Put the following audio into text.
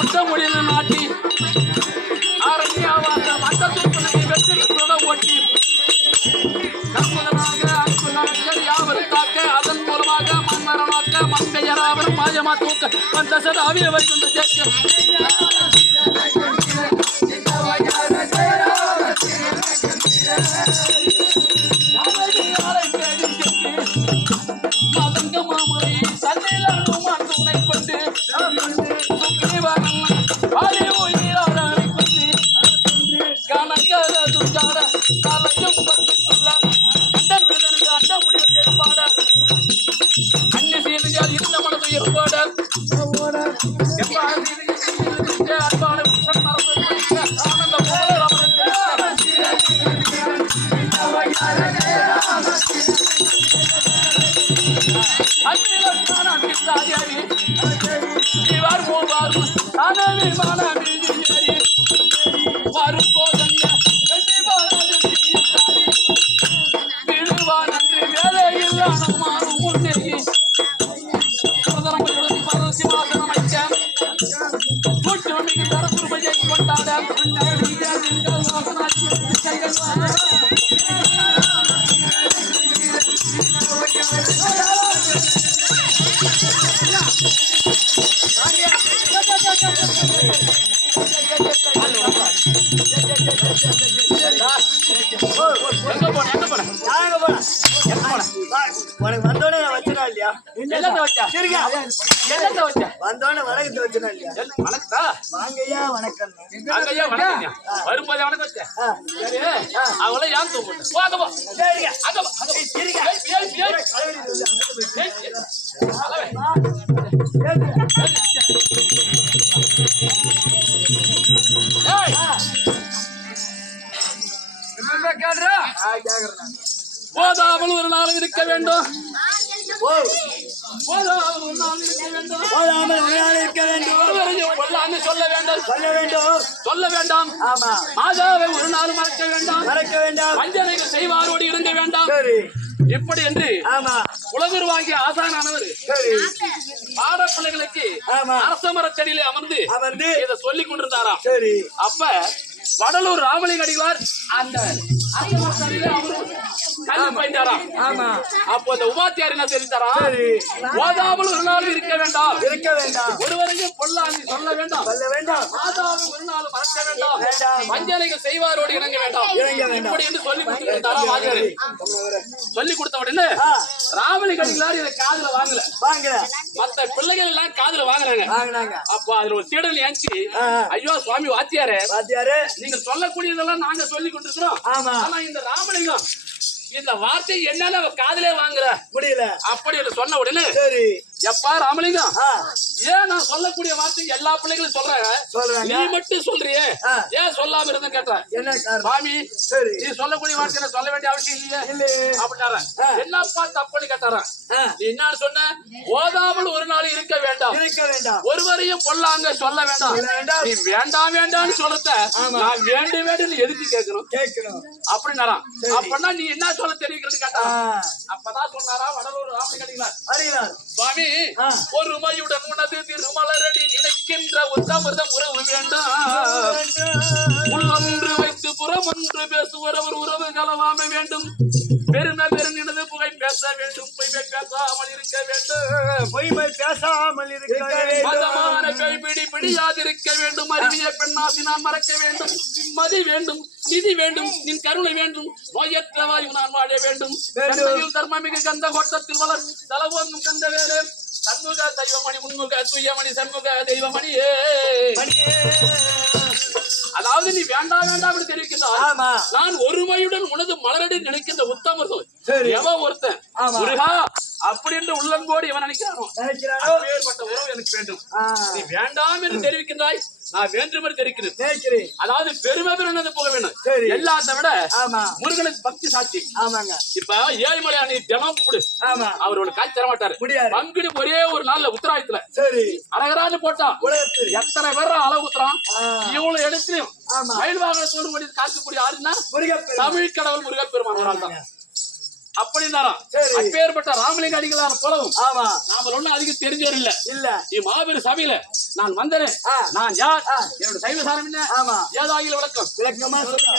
உட்ட மொழியில நாட்டி அரண்யாவாத மட்ட ஓட்டி யாவரும் காக்க அதன் மூலமாக மண்மரமாக்க மங்கையராவரும் மாயமா தூக்க வந்த சதாவிய வைகுந்த சேர்க்க மதங்க மாமொழி சந்தையில் அனுமான் துணை கொண்டு இருந்த மனது ஏற்பாடு வந்தோடனே வச்சனா இல்லையா? வந்தோடனே வணக்கத்தை வச்சனா இல்லையா? வாங்கய்யா வணக்கம். வரும்போது வணக்கம் வச்சேன். அவங்கள ஏன் தூங்க போதாமல் ஒரு நாள் இருக்க வேண்டும். சொல்ல வேண்டாம். மாதாவை ஒரு நாள் மறக்க வேண்டாம். வஞ்சனைகள் செய்வாரோடு இருக்க வேண்டாம். இப்படி என்று உலகுருவாகிய ஆசானானவர் பாடப்பிள்ளைகளுக்கு அரசமரத்தடியிலே அமர்ந்து இதை சொல்லிக் கொண்டிருந்தாராம். அப்ப வடலூர் ராமலிங்க அடிகளார் அந்த அப்போ அந்த உபாத்தியார் என்ன தெரிவித்தாராம், ஓதாமல் ஒரு நாள் இருக்க வேண்டாம், ஒருவரையும் பொல்லாங்கி சொல்ல வேண்டாம், மாதாவை ஒரு நாள் மறக்க வேண்டாம், வஞ்சனைகள் செய்வாரோடு இணங்க வேண்டாம். இப்படி என்று சொல்லி கொடுத்திருந்தாராம் வாத்தியார். சொல்லி கொடுத்த உடனே ராமலிங்க அடிகளார் இதை காதுல வாங்கல, மத்த பிள்ளைகள் எல்லாம் காதுல வாங்குறாங்க. அப்போ அதுல ஒரு சீடல் ஏஞ்சி, ஐயோ சுவாமி வாத்தியாரே, நீங்க சொல்லக்கூடியதெல்லாம் நாங்க சொல்லி கொண்டிருக்கிறோம். ஆனா இந்த ராமலிங்கம் இந்த வார்த்தை என்னால அவ காதலே வாங்குற முடியல அப்படி சொன்ன உடனே எப்பா ராமலிங்கம், ஏன் நான் சொல்லக்கூடிய வார்த்தை எல்லா பிள்ளைகளும் சொல்றாங்க, நீ மட்டும் சொல்றியே, ஏன் சொல்லாம இருந்த கேட்டேன். சுவாமி நீ சொல்லக்கூடிய வார்த்தையில சொல்ல வேண்டிய அவசியம் இல்லையே அப்படின்னார. என்னப்பா தப்புன்னு கேட்டாரான். நீ என்ன சொன்ன, ஓதாமல் ஒரு நாள் இருக்க வேண்டாம், ஒருவரையும் பொல்லாங்க சொல்ல வேண்டாம். நீ வேண்டாம் வேண்டாம்னு சொல்றத நான் வேண்டும் எதுக்கு கேட்கணும் அப்படின்னாராம். அப்படின்னா நீ என்ன சொல்ல தெரிவிக்கிறது கேட்டா. அப்பதான் சொன்னாரா வடலூர் ராமலிங்க அடிகளார், சுவாமி ஒருமையுடன் உனது திருமலரடி நினைக்கின்ற உத்தமிர்தம் உறவு வேண்டாம், உள்ளொன்று வைத்து புறம் ஒன்று பேசுவரவர் உறவு கலவாம வேண்டும், பெருமை பெருநினது புகை பேச வேண்டும், பொய்மை பேசாமல் இருக்க வேண்டும், மதமான கைப்பிடி பிடியாதிருக்க வேண்டும், அறிவிய பெண்ணாசி நான் மறக்க வேண்டும், மதி வேண்டும், நிதி வேண்டும், நின் கருணை வேண்டும், நோயற்ற வாயு நான் வாழ வேண்டும், தர்மமிகு கந்த கோட்டத்தில் வளர் தலவோங்கும் கந்த வேலே சண்முக தெய்வமணி முன்முக துய்யமணி சண்முக தெய்வமணியே. அதாவது நீ வேண்டாம் வேண்டாம் தெரிவிக்கிறார். நான் ஒருமையுடன் உனது மலரடி நினைக்கின்ற உத்தம சொல் எவன் ஒருத்தன் முருகா அப்படி என்று உள்ளன்போடு இவன் நினைக்கிறானோ, அப்பேற்பட்ட உறவு எனக்கு வேண்டும். நீ வேண்டாம் என்று தெரிவிக்கின்றாய், நான் வேண்டுமென்று தெரிக்கிறேன். கேட்கிறேன். அதாவது பெருமை பெருனது போக வேணும். சரி. எல்லாத்த விட ஆமா. முருகனுக்கு பக்தி சாட்சி. ஆமாங்க. இப்ப ஏழுமலை அணி தினம் கும்பிடு. ஆமா. அவர் ஒரு காட்சி தர மாட்டாரு. முடியாது. பங்குனி ஒரே ஒரு நாள்ல உத்தராயத்துல சரி. அரகரான்னு போட்டா உலகத்தில் எத்தனை பேர் அளவு ஊத்துறான். ஆ. இவ்வளவு இடத்துலயும் ஆமா. மயில் வாகனத்தோடு ஓடி காக்கக்கூடிய ஆறுனா முருகப்பெருமான். தமிழ் கடவுள் முருகப்பெருமான் தான். அப்படின்னாராம். சரி. அப்பேற்பட்ட ராமலிங்க அடிகளார் போலவும் ஆமா. நாம ஒண்ணும் அதிகம் தெரிஞ்சவர் இல்ல. இல்ல. மாபெரும் சபையில நான் வந்தேன். ஆ. நான் யார், என்னோட சைவ சாரம் என்ன, ஆமா. ஏதாகில விளக்கம் விளக்கமா சொல்லுங்க.